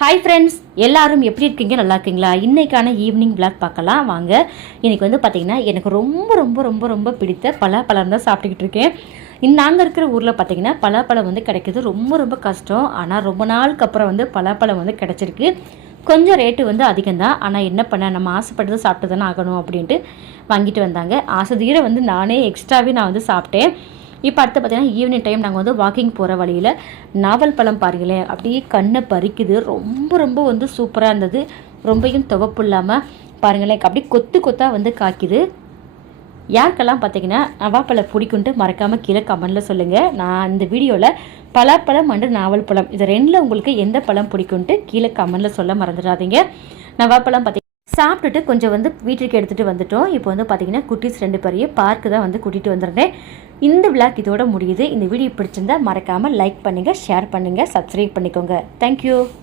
Hi friends, எல்லாரும் எப்படி இருக்கீங்க? நல்லா இருக்கீங்களா? இன்றைக்கான ஈவினிங் விளாக் பார்க்கலாம் வாங்க. இன்றைக்கி வந்து பார்த்திங்கன்னா எனக்கு ரொம்ப ரொம்ப ரொம்ப ரொம்ப பிடித்த பலாப்பழம் தான் சாப்பிட்டுக்கிட்டு இருக்கேன். நாங்கள் இருக்கிற ஊரில் பார்த்திங்கன்னா பலாப்பழம் வந்து கிடைக்கிது ரொம்ப ரொம்ப கஷ்டம். ஆனால் ரொம்ப நாளுக்கு அப்புறம் வந்து பலாப்பழம் வந்து கிடச்சிருக்கு. கொஞ்சம் ரேட்டு வந்து அதிகம்தான். ஆனால் என்ன பண்ண, நம்ம ஆசைப்பட்டது சாப்பிட்டு தானே ஆகணும் அப்படின்ட்டு வாங்கிட்டு வந்தாங்க. ஆசை தீர வந்து நானே எக்ஸ்ட்ராவே நான் வந்து சாப்பிட்டேன். இப்போ அடுத்து பார்த்தீங்கன்னா ஈவினிங் டைம் நாங்கள் வந்து வாக்கிங் போகிற வழியில் நாவல் பழம் பாருங்களேன், அப்படியே கண்ணை பறிக்குது. ரொம்ப ரொம்ப வந்து சூப்பராக இருந்தது. ரொம்பவும் துவப்பு இல்லாமல் பாருங்களேன், அப்படியே கொத்து கொத்தாக வந்து காய்க்குது. யாருக்கெல்லாம் பார்த்தீங்கன்னா நவாப்பழம் பிடிக்குன்ட்டு மறக்காமல் கீழே கமெண்டில் சொல்லுங்கள். நான் இந்த வீடியோவில் பலாப்பழம் அண்டு நாவல் பழம் இது ரெண்டில் உங்களுக்கு எந்த பழம் பிடிக்குன்ட்டு கீழே கமெண்டில் சொல்ல மறந்துடாதீங்க. நவாப்பழம் பார்த்தீங்கன்னா சாப்பிட்டுட்டு கொஞ்சம் வந்து வீட்டுக்கு எடுத்துகிட்டு வந்துட்டோம். இப்போ வந்து பார்த்திங்கன்னா குட்டீஸ் 2 பேரையும் பார்க்கு தான் வந்து கூட்டிகிட்டு வந்துருந்தேன். இந்த விளாக் இதோட முடியுது. இந்த வீடியோ பிடிச்சிருந்தா மறக்காமல் லைக் பண்ணுங்கள், ஷேர் பண்ணுங்கள், சப்ஸ்கிரைப் பண்ணிக்கோங்க. தேங்க்யூ.